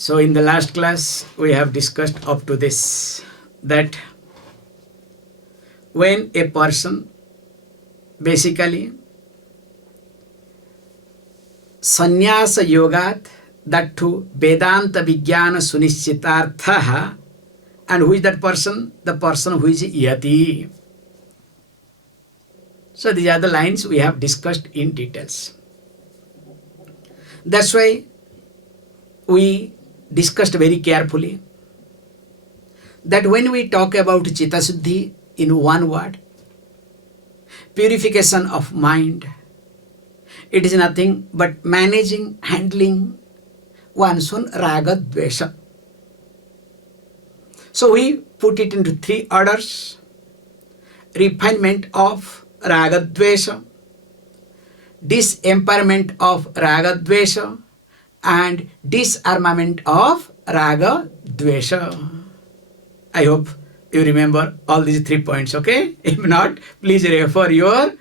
So in the last class, we have discussed up to this, that when a person basically sannyasa yogat, that too Vedanta vijnana suniṣcitārthaḥ, and who is that person? The person who is yati. So these are the lines we have discussed in details. That's why we discussed very carefully that when we talk about citta-suddhi in one word, purification of mind, it is nothing but managing, handling one's own raga dvesha. So we put it into three orders: refinement of raga dvesha, disempowerment of raga dvesha, and disarmament of raga dvesha. I hope you remember all these 3 points, okay? If not, please refer your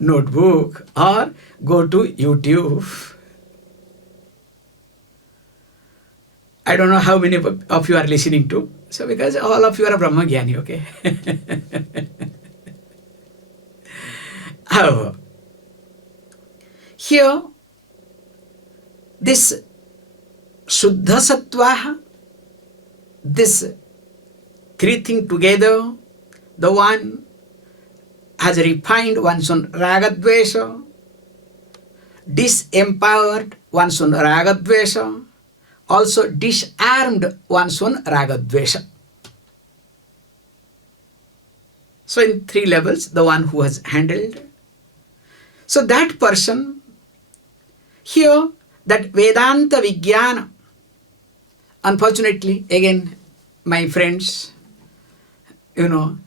notebook or go to YouTube. I don't know how many of you are listening to. So because all of you are Brahmagyani, okay? Oh. Here, this Shuddha Sattva, this three things together, the one has refined one's own raga dvesha, disempowered one's own raga dvesha, also disarmed one's own raga dvesha. So in 3 levels, the one who has handled. So that person, here, that Vedanta Vijnana, unfortunately, again, my friends, in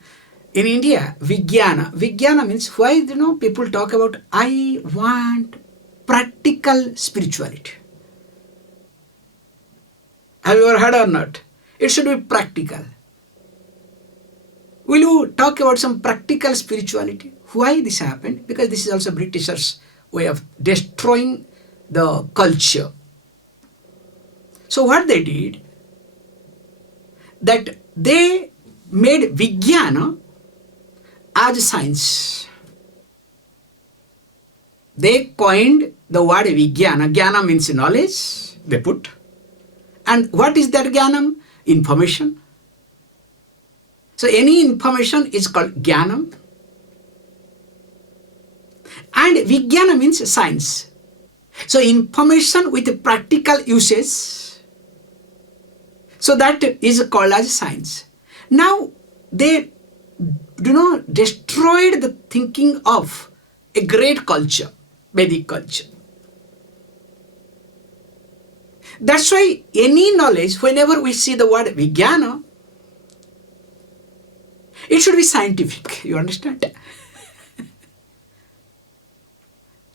India, Vijnana means, why people talk about, I want practical spirituality. Have you ever heard or not? It should be practical. Will you talk about some practical spirituality? Why this happened? Because this is also Britishers' way of destroying the culture. So what they did, that they made Vijnana as science. They coined the word Vijnana. Jnana means knowledge, they put. And what is that jnanam? Information. So any information is called jnanam. And Vijnana means science. So information with practical uses. So that is called as science. Now they destroyed the thinking of a great culture, Vedic culture. That's why any knowledge, whenever we see the word Vijnana, it should be scientific, you understand?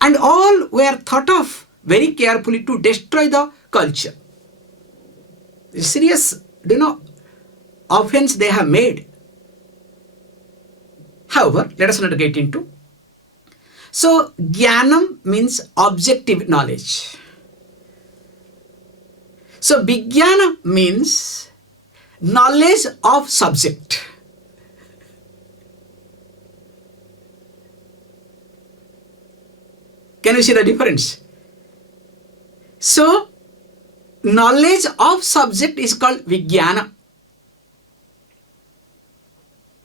And all were thought of very carefully to destroy the culture. Serious, offense they have made. However, let us not get into. So, jnanam means objective knowledge. So, vijnana means knowledge of subject. Can you see the difference? So, knowledge of subject is called vijnana.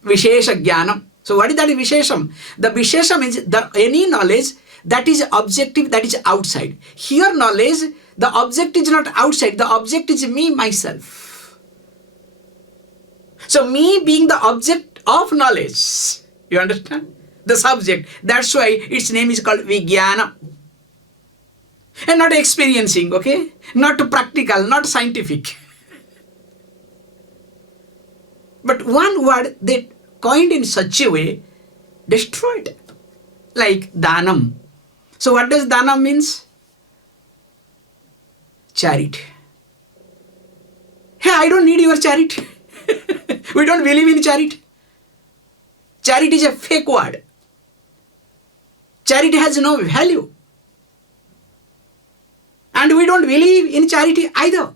Vishesha jnanam. So, what is that vishesham? The vishesha means any knowledge that is objective, that is outside. Here knowledge, the object is not outside, the object is me, myself. So, me being the object of knowledge, you understand? The subject. That's why its name is called Vijnana. And not experiencing, okay? Not practical, not scientific. But one word they coined in such a way, destroyed. Like dhyānam. So what does dhyānam means? Charity. Hey, I don't need your charity. We don't believe in charity. Charity is a fake word. Charity has no value. And we don't believe in charity either.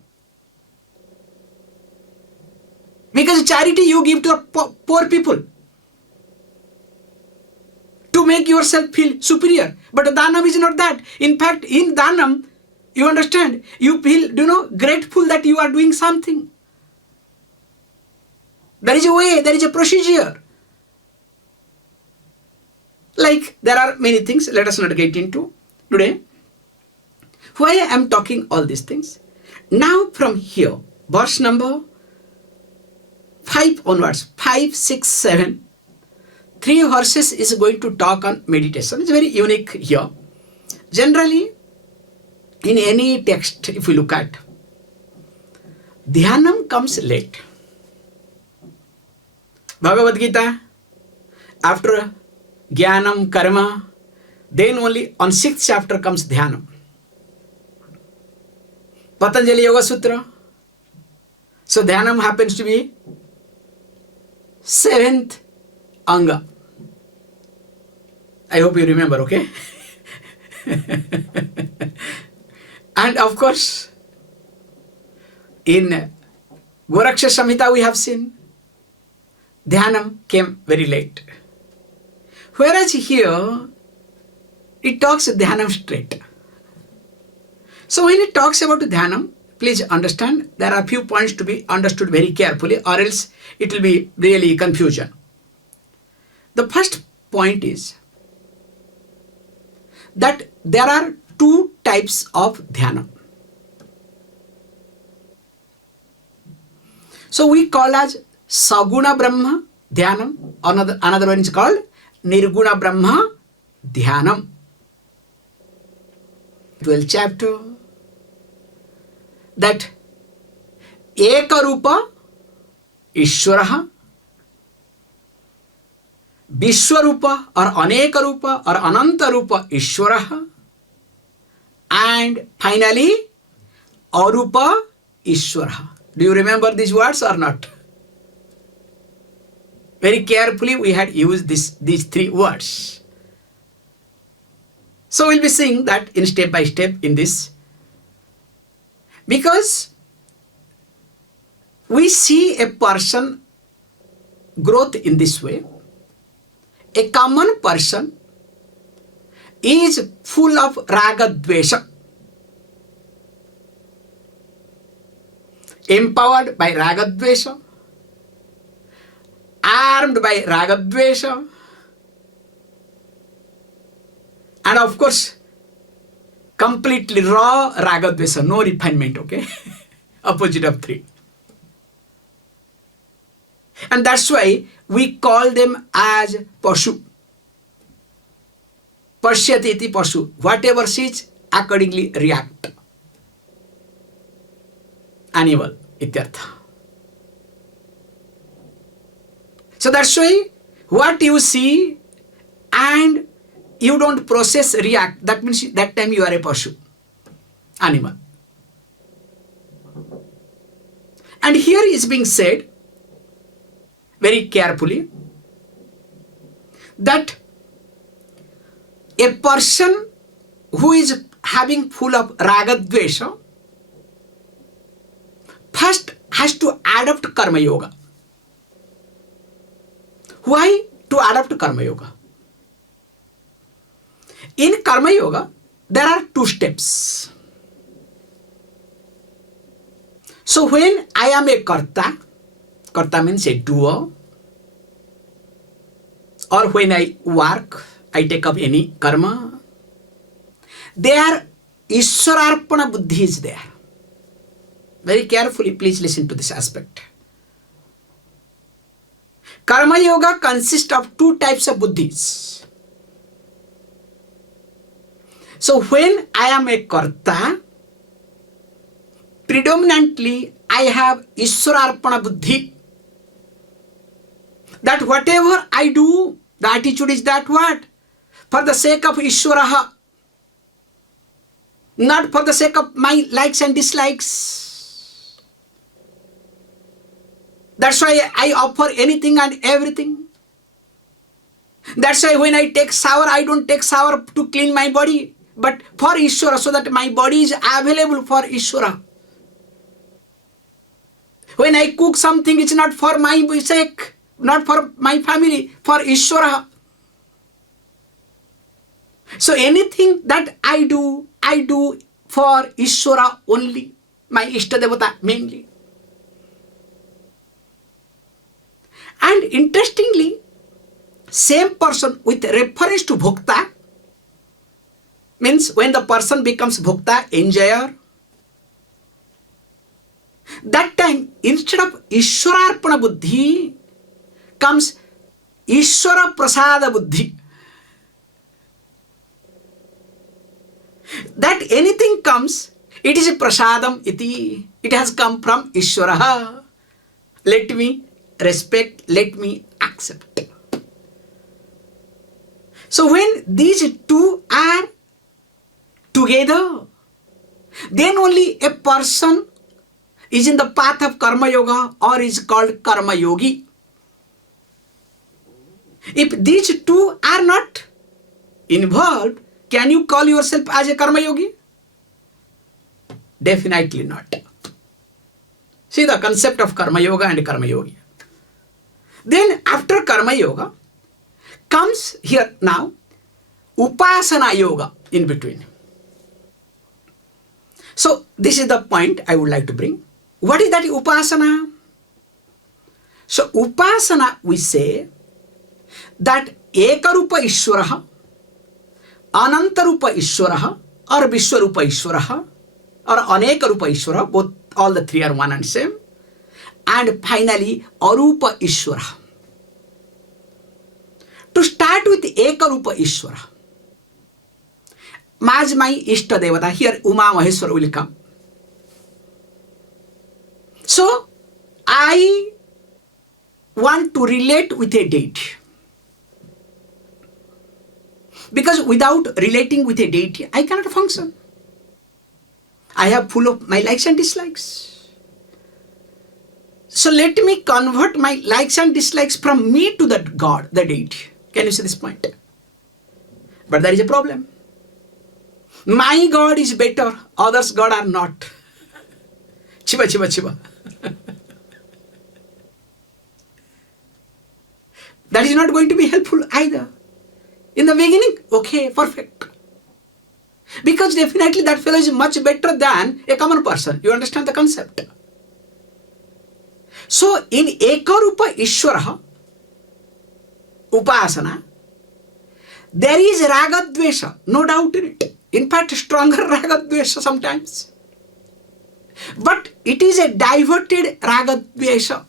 Because charity you give to the poor people to make yourself feel superior. But dhanam is not that. In fact, in dhanam, you understand, you feel, grateful that you are doing something. There is a way, there is a procedure. Like there are many things, let us not get into today. Why I am talking all these things? Now from here, verse number 5 onwards, 5, 6, 7, 3 verses is going to talk on meditation. It's very unique here. Generally, in any text, if we look at, dhyānam comes late. Bhagavad Gītā, after jnanam, karma, then only on 6th chapter comes dhyānam. Patanjali Yoga Sutra. So dhyānam happens to be 7th anga. I hope you remember, okay? And of course, in Goraksha Samhita we have seen dhyānam came very late. Whereas here, it talks dhyānam straight. So when it talks about dhyānam, please understand there are a few points to be understood very carefully, or else it will be really confusion. The first point is that there are 2 types of dhyānam. So we call as saguna brahma dhyānam, another one is called nirguna brahma dhyānam. 12th chapter, that ekarupa ishvaraha, vishwarupa or anekarupa or anantarupa ishvaraha, and finally arupa ishvaraha. Do you remember these words or not? Very carefully we had used these 3 words. So we'll be seeing that in step by step in this. Because we see a person growth in this way. A common person is full of raga dvesha, empowered by raga dvesha, armed by raga dvesha, and of course completely raw raga dvesha, no refinement, okay? Opposite of 3. And that's why we call them as pashu. Pashyati iti pashu. Whatever sees, accordingly react. Animal, ityartha. So that's why what you see and you don't process, react, that means that time you are a pashu, animal. And here is being said very carefully that a person who is having full of raga dvesha first has to adopt karma yoga. Why to adopt karma yoga? In karma yoga, there are 2 steps. So when I am a karta, karta means a doer, or when I work, I take up any karma, there Ishwararpana buddhi is there. Very carefully, please listen to this aspect. Karma yoga consists of 2 types of buddhis. So when I am a karta, predominantly I have Ishwararpana buddhi. That whatever I do, the attitude is that what? For the sake of Ishwaraha, not for the sake of my likes and dislikes. That's why I offer anything and everything. That's why when I take shower, I don't take shower to clean my body, but for Ishwara, so that my body is available for Ishwara. When I cook something, it's not for my sake, not for my family, for Ishvara. So anything that I do for Ishvara only, my Ishtadevata mainly. And interestingly, same person with reference to bhakta, means when the person becomes bhakta, enjoyer, that time instead of Ishwararpana buddhi comes Ishwara prasada buddhi. That anything comes, it is a prasadam iti. It has come from Ishwara. Let me respect, let me accept. So when these two are together, then only a person is in the path of karma yoga or is called karma yogi. If these two are not involved, can you call yourself as a karma yogi? Definitely not. See the concept of karma yoga and karma yogi. Then after karma yoga comes here now upasana yoga in between. So this is the point I would like to bring. What is that upasana? So upasana, we say that ekarupa ishvaraha, anantarupa ishvaraha, or vishwarupa ishvaraha, or anekarupa ishvara, both all the three are one and same. And finally arupa ishvara. To start with ekarupa ishvara, as my Ishta Devata, here Uma Maheshwara will come. So I want to relate with a deity, because without relating with a deity I cannot function. I have full of my likes and dislikes. So let me convert my likes and dislikes from me to that God, the deity. Can you see this point? But there is a problem. My God is better, others' God are not. Chiva, chiva, chiva. That is not going to be helpful either. In the beginning, okay, perfect. Because definitely that fellow is much better than a common person. You understand the concept? So in Ekarupa Ishvara, Upasana, there is ragadvesha, no doubt in it. In fact, stronger ragadvesha sometimes. But it is a diverted ragadvesha.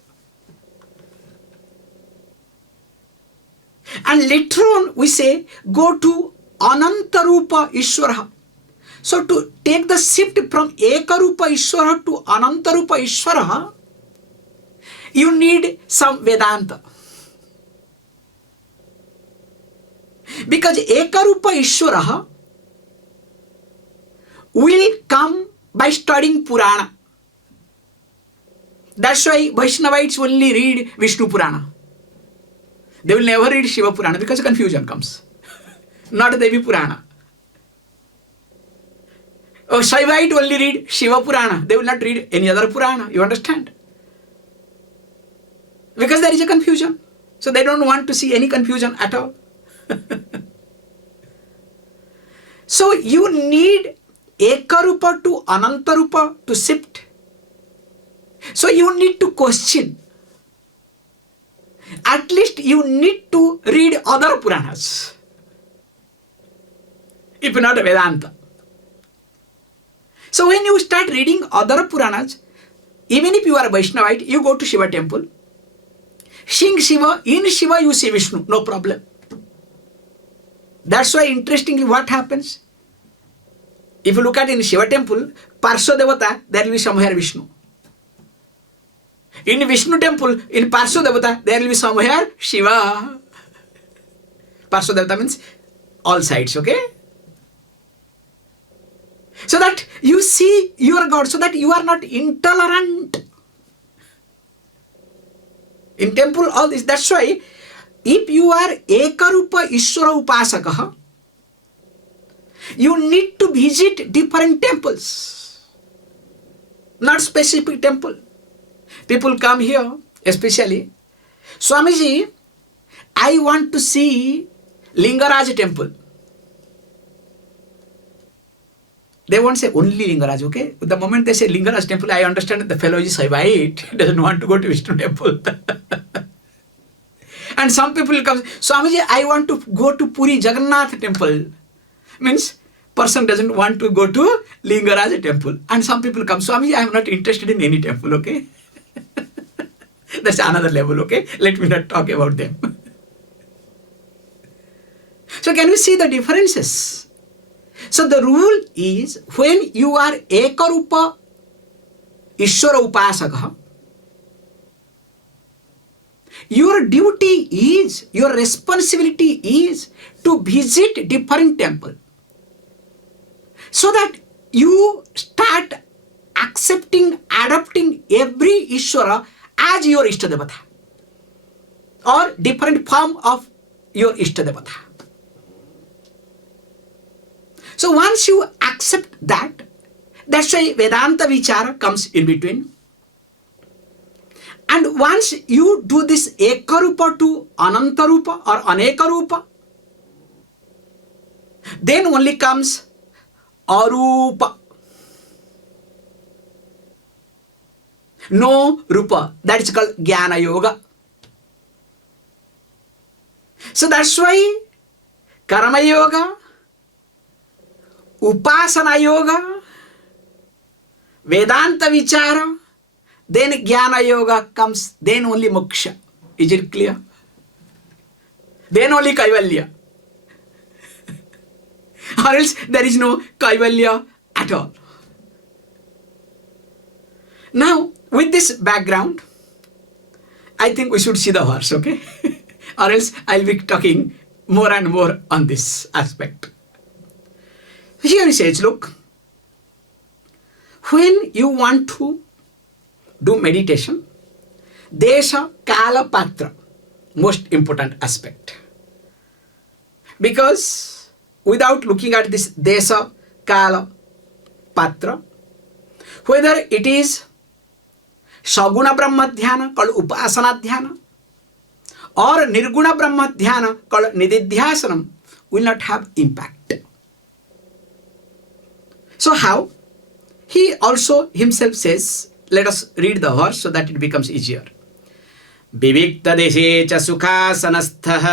And later on we say, go to Anantarupa Ishvara. So to take the shift from Ekarupa Ishvara to Anantarupa Ishvara, you need some Vedanta. Because Ekarupa Ishvara will come by studying Purana. That's why Vaishnavites only read Vishnu Purana. They will never read Shiva Purana because confusion comes. Not Devi Purana. Oh, Shaivite only read Shiva Purana. They will not read any other Purana. You understand? Because there is a confusion. So they don't want to see any confusion at all. So you need Ekarupa to Anantarupa to shift. So you need to question. At least you need to read other Puranas, if not Vedanta. So when you start reading other Puranas, even if you are a Vaishnavite, you go to Shiva temple, sing Shiva, in Shiva you see Vishnu, no problem. That's why interestingly what happens, if you look at in Shiva temple, Parsva Devata, there will be somewhere Vishnu. In Vishnu temple, in Parsva Devata, there will be somewhere Shiva. Parsva Devata means all sides, okay? So that you see your God, so that you are not intolerant. In temple, all this. That's why, if you are Ekarupa Ishvara Upasakaha, you need to visit different temples, not specific temple. People come here, especially, Swamiji, I want to see Lingaraja temple. They won't say only Lingaraj, okay? The moment they say Lingaraj temple, I understand that the fellow is Saivite. He doesn't want to go to Vishnu temple. And some people come, Swamiji, I want to go to Puri Jagannath temple. Means person doesn't want to go to Lingaraja temple. And some people come, Swamiji, I am not interested in any temple, okay? That's another level, okay? Let me not talk about them. So can we see the differences? So the rule is, when you are Ekarupa Ishvara Upasaka, your duty is, your responsibility is to visit different temple, so that you start accepting, adopting every Ishvara as your Ishtadevata or different form of your Ishtadevata. So once you accept that, that's why Vedanta Vichara comes in between. And once you do this Ekarupa to Anantarupa or Anekarupa, then only comes Arupa. No Rupa. That is called Jnana Yoga. So that's why Karma Yoga, Upasana Yoga, Vedanta Vichara, then Jnana Yoga comes, then only Moksha. Is it clear? Then only Kaivalya. Or else there is no Kaivalya at all. Now, with this background, I think we should see the horse, okay? Or else I'll be talking more and more on this aspect. Here he says, look, when you want to do meditation, Desha, Kala, Patra, most important aspect. Because without looking at this Desha, Kala, Patra, whether it is Saguna Brahma Dhyana called Upasana Dhyana or Nirguna Brahma Dhyana called Nididhyasanam will not have impact. So how? He also himself says, let us read the verse so that it becomes easier. Viviktadeśe ca sukhāsanasthaḥ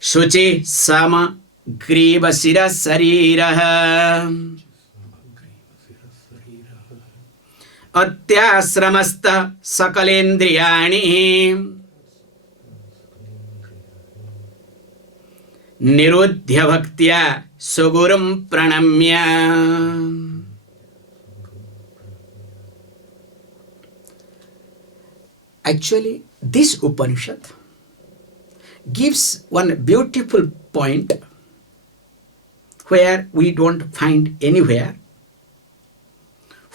śuciḥ samagrīvaśiraḥśarīraḥ atyāśramasthaḥ sakalendriyāṇi nirudhya bhaktyā svaguruṁ praṇamya. Actually, this Upanishad gives one beautiful point where we don't find anywhere,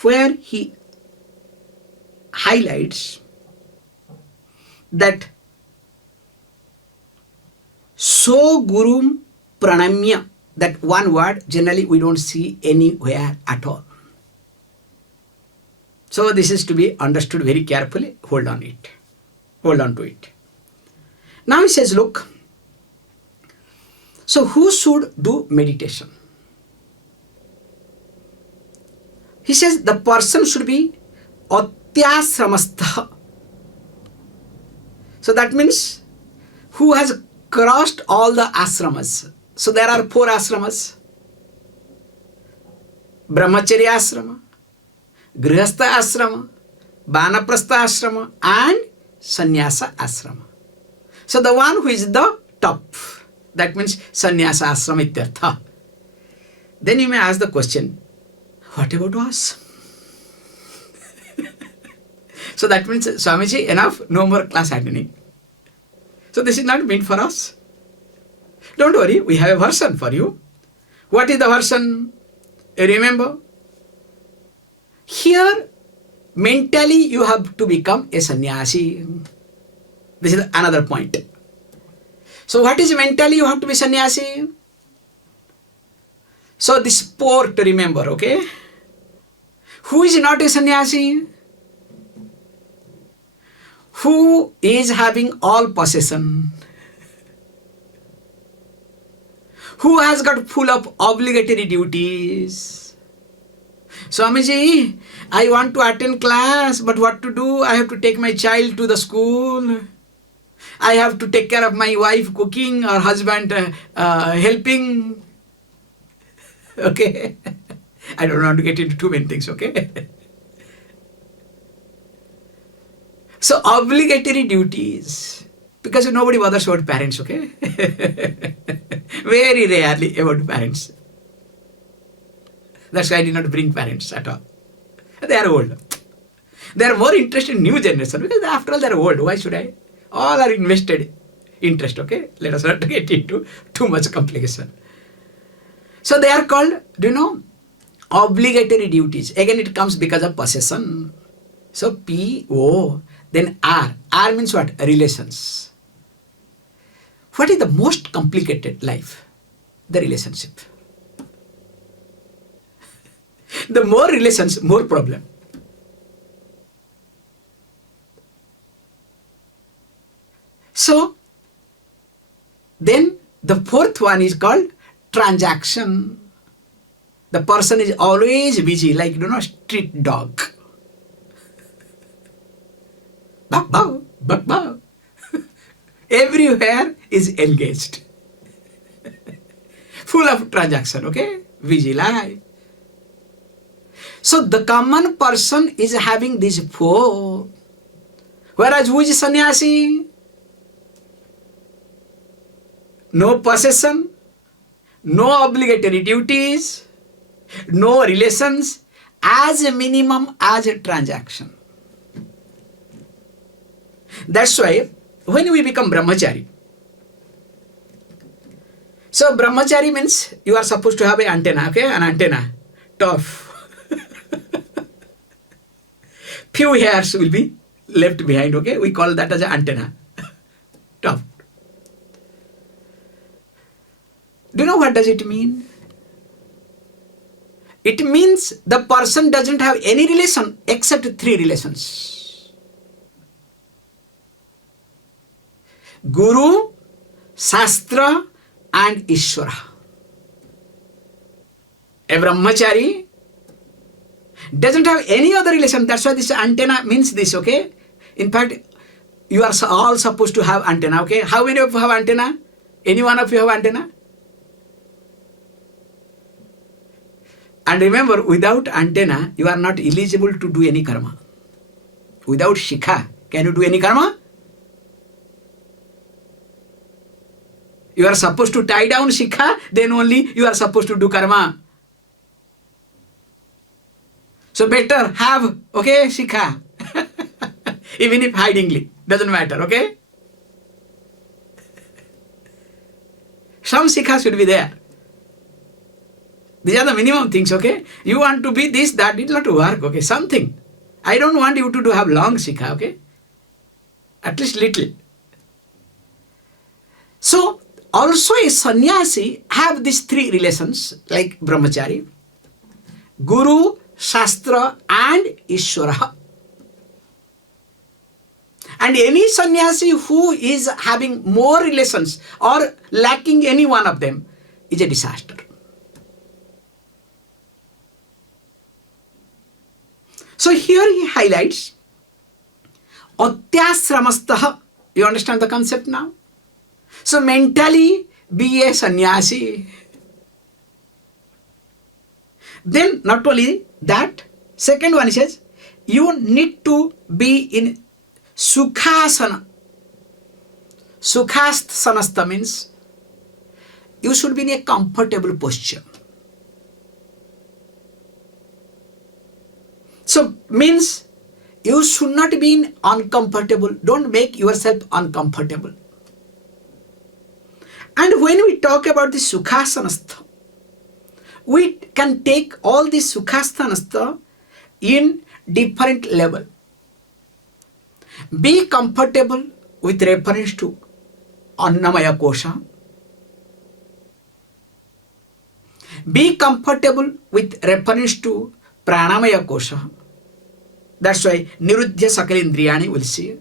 where he highlights that svaguruṁ praṇamya, that one word generally we don't see anywhere at all. So this is to be understood very carefully. Hold on to it. Now he says, look, so who should do meditation? He says the person should be atyāśramasthaḥ. So that means who has crossed all the ashramas. So there are 4 ashramas: Brahmacharya ashrama, Grihastha ashrama, Vanaprastha ashrama, and Sannyasa ashrama. So the one who is the top, that means Sannyasa ashrama ityartha. Then you may ask the question, what about us? So that means, Swamiji, enough, no more class attending. So this is not meant for us. Don't worry, we have a version for you. What is the version? Remember, here mentally you have to become a sannyasi. This is another point. So what is mentally you have to be sannyasi? So this 4 to remember, okay? Who is not a sannyasi? Who is having all possession? Who has got full of obligatory duties? Swamiji, I want to attend class, but what to do? I have to take my child to the school. I have to take care of my wife cooking or husband helping. Okay? I don't want to get into too many things, okay? So obligatory duties, because nobody bothers about parents, okay? Very rarely about parents. That's why I did not bring parents at all. They are old. They are more interested in new generation, because after all they are old. Why should I? All are invested interest, okay? Let us not get into too much complication. So they are called, obligatory duties. Again it comes because of possession. So P-O, then R. R means what? Relations. What is the most complicated life? The relationship. The more relations, more problem. So, then the fourth one is called transaction. The person is always busy, like, street dog. Bow, bow, bow, bow. Everywhere is engaged. Full of transaction, okay? Busy life. So the common person is having these four. Whereas who is sannyasi? No possession, no obligatory duties, no relations, as a minimum as a transaction. That's why when we become brahmachari, so brahmachari means you are supposed to have an antenna, okay? An antenna, tough. Few hairs will be left behind, okay? We call that as an antenna, tough. Do you know what does it mean? It means the person doesn't have any relation except three relations. Guru, Shastra and Ishvara. A brahmachari doesn't have any other relation. That's why this antenna means this, okay? In fact, you are all supposed to have antenna, okay? How many of you have antenna? Any one of you have antenna? And remember, without antenna, you are not eligible to do any karma. Without shikha, can you do any karma? You are supposed to tie down shikha, then only you are supposed to do karma. So better have, okay, shikha. Even if hidingly, doesn't matter, okay? Some shikha should be there. These are the minimum things, okay? You want to be this, that, it will not work, okay? Something. I don't want you to have long shikha, okay? At least little. So, also a sannyasi have these three relations, like brahmachari, Guru, Shastra and Ishvara. And any sannyasi who is having more relations or lacking any one of them is a disaster. So here he highlights atyāśramasthaḥ. You understand the concept now? So mentally be a sannyasi. Then not only that, second one says, you need to be in sukhāsana. Sukhāsanasthaḥ means you should be in a comfortable posture. So means you should not be in uncomfortable. Don't make yourself uncomfortable. And when we talk about the sukhāsanasthaḥ, we can take all the sukhāsanasthaḥ in different level. Be comfortable with reference to annamaya kosha. Be comfortable with reference to pranamaya kosha. That's why nirudhya sakalendriyāṇi will see.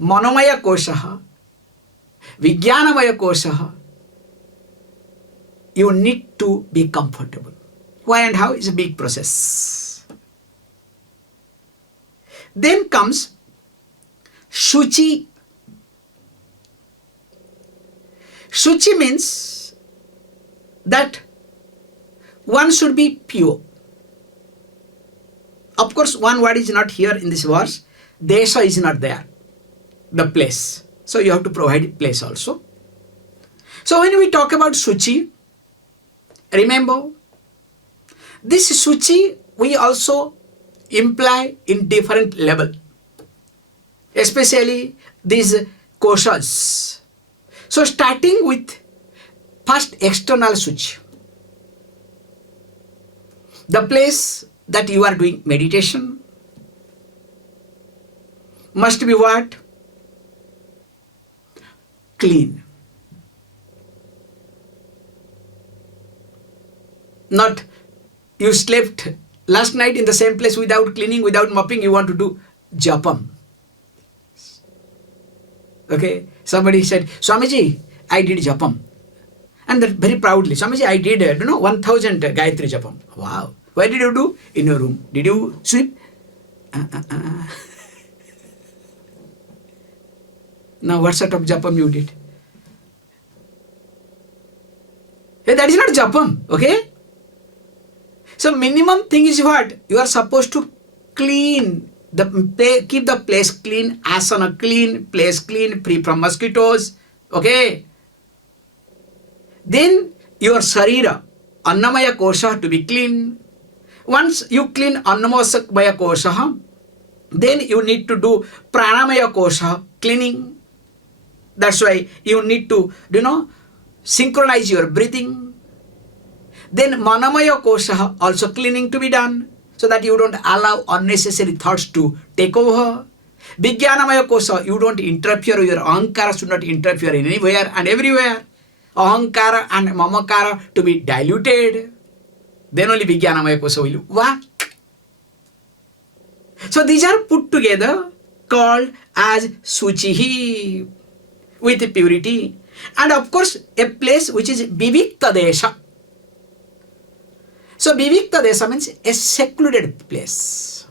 Manomaya kosha, vijnānamaya kosha. You need to be comfortable. Why and how is a big process. Then comes śuciḥ. Śuciḥ means that one should be pure. Of course, one word is not here in this verse. Desha is not there, the place. So you have to provide place also. So when we talk about śuciḥ, remember, this śuciḥ we also imply in different level, especially these koshas. So starting with first external śuciḥ, the place that you are doing meditation must be what? Clean. Not you slept last night in the same place without cleaning, without mopping, you want to do japam. Okay, somebody said, Swamiji, I did japam. And that very proudly, Swamiji, I did 1000 Gayatri japam. Wow. Where did you do? In your room. Did you sweep? Now what sort of japam you did? Hey, that is not japam, okay? So minimum thing is what? You are supposed to clean, keep the place clean, asana clean, place clean, free from mosquitoes, okay? Then your sarira, annamaya kosha to be clean. Once you clean annamaya kosha, then you need to do praṇamya kosha, cleaning. That's why you need to, synchronize your breathing. Then manamaya kosha, also cleaning to be done, so that you don't allow unnecessary thoughts to take over. Vijnānamaya kosha, you don't interfere, your ahankara should not interfere in anywhere and everywhere. Ahankara and mamakara to be diluted. Then only vijnānamaya kosha will work. So these are put together called as śuciḥ, with purity. And of course, a place which is Viviktadeśe. So Viviktadeśe means a secluded place.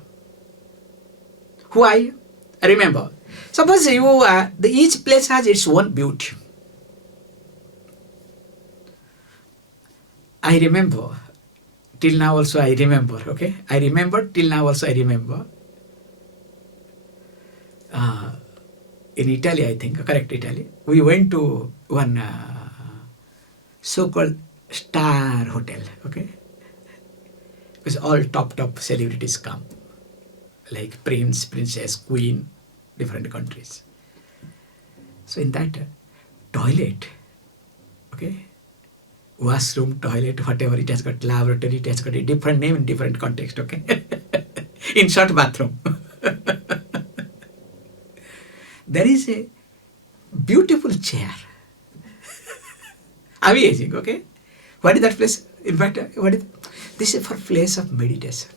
Why? Remember, suppose each place has its own beauty. I remember, till now also I remember, okay? I remember, till now also I remember. In Italy, I think, correct, Italy. We went to one so-called star hotel, okay? Because all top celebrities come, like prince, princess, queen, different countries. So in that toilet, okay, washroom, toilet, whatever, it has got laboratory, it has got a different name in different context, okay? In short, bathroom. There is a beautiful chair. Amazing, okay? What is that place? In fact, this is for place of meditation.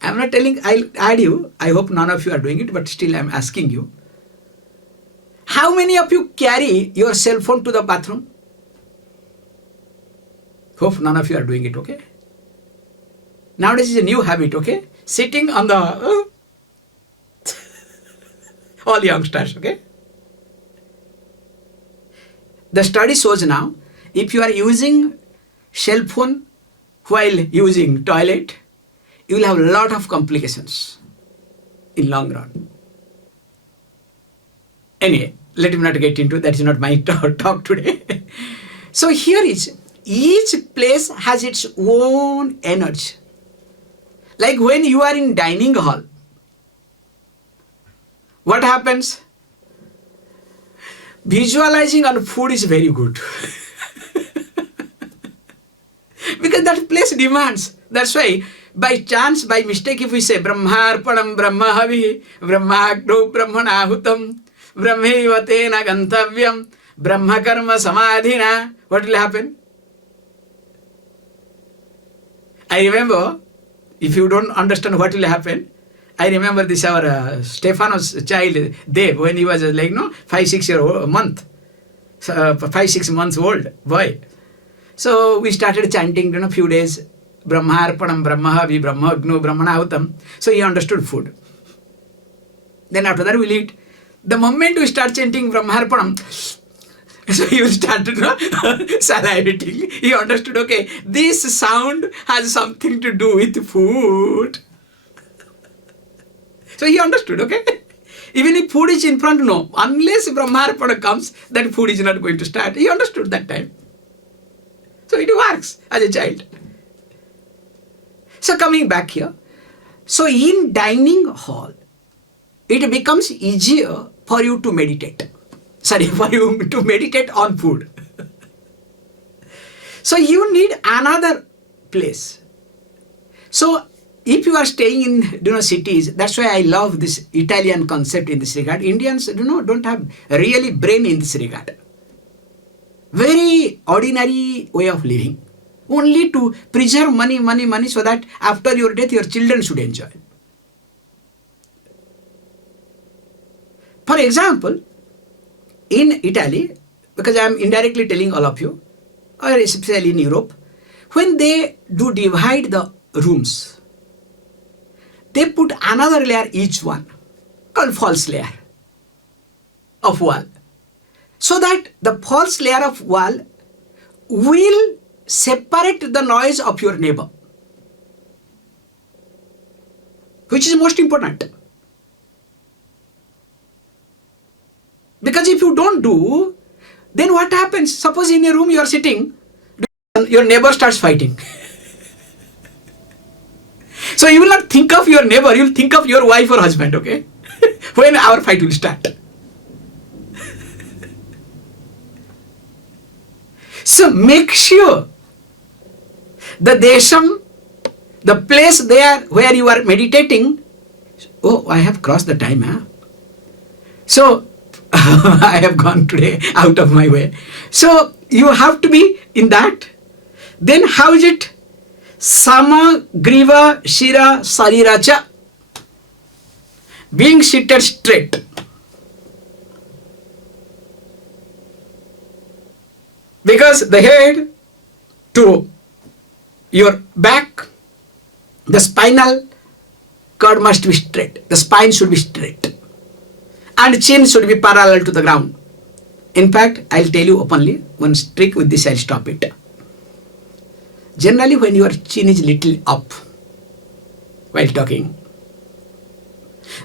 I'm not telling, I'll add you. I hope none of you are doing it, but still I'm asking you. How many of you carry your cell phone to the bathroom? Hope none of you are doing it, okay? Nowadays is a new habit, okay? Sitting on the... all youngsters, okay? The study shows now, if you are using cell phone while using toilet, you will have a lot of complications in long run. Anyway, let me not get into that. Is not my talk today. So here is, each place has its own energy. Like when you are in dining hall, what happens? Visualizing on food is very good. Because that place demands. That's why, by chance, by mistake, if we say Brahmarpanam Brahmahavi, Brahmagno Brahmanahutam, brahmaiva tena gantavyam brahma karma samadhina. What will happen? I remember, if you don't understand what will happen, I remember this our Stefano's child, Dev, when he was 5-6 months old boy. So we started chanting, few days, Brahmarpanam, Brahmahavi, Brahmagnu, Brahmanahutam. So he understood food. Then after that we'll eat. The moment we start chanting Brahmarpanam, so he will start salivating. He understood, okay, this sound has something to do with food. So he understood, okay. Even if food is in front, no. Unless Brahmarpana comes, that food is not going to start. He understood that time. So it works as a child. So coming back here. So in dining hall, it becomes easier for you to meditate. For you to meditate on food. So you need another place. So if you are staying in cities, that's why I love this Italian concept in this regard. Indians don't have really brain in this regard. Very ordinary way of living. Only to preserve money so that after your death your children should enjoy. For example, in Italy, because I am indirectly telling all of you, or especially in Europe, when they do divide the rooms, they put another layer each one, called false layer of wall. So that the false layer of wall will separate the noise of your neighbor. Which is most important. Because if you don't do, then what happens? Suppose in a room you are sitting, your neighbor starts fighting. So you will not think of your neighbor, you will think of your wife or husband, okay? When our fight will start. So make sure the desham, the place there where you are meditating, oh, I have crossed the time, huh? So, I have gone today out of my way. So, you have to be in that. Then how is it? Samagrīvaśiraḥśarīraḥ. Being seated straight. Because the head to your back, the spinal cord must be straight. The spine should be straight. And chin should be parallel to the ground. In fact, I'll tell you openly, one trick with this, I'll stop it. Generally, when your chin is little up while talking,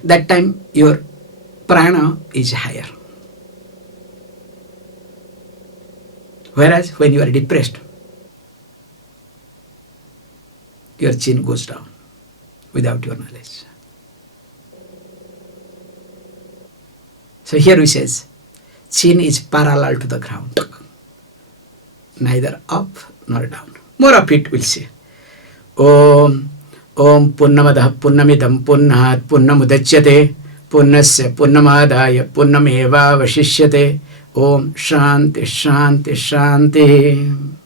that time your prana is higher. Whereas when you are depressed, your chin goes down without your knowledge. So here he says, chin is parallel to the ground, neither up nor down. More of it we'll see. Om Punnamadaḥ Punnamidam Punnahat Punnamudachyate Punnasya Punnamadaya Punnameva Vashishyate. Om Shanti Shanti Shanti.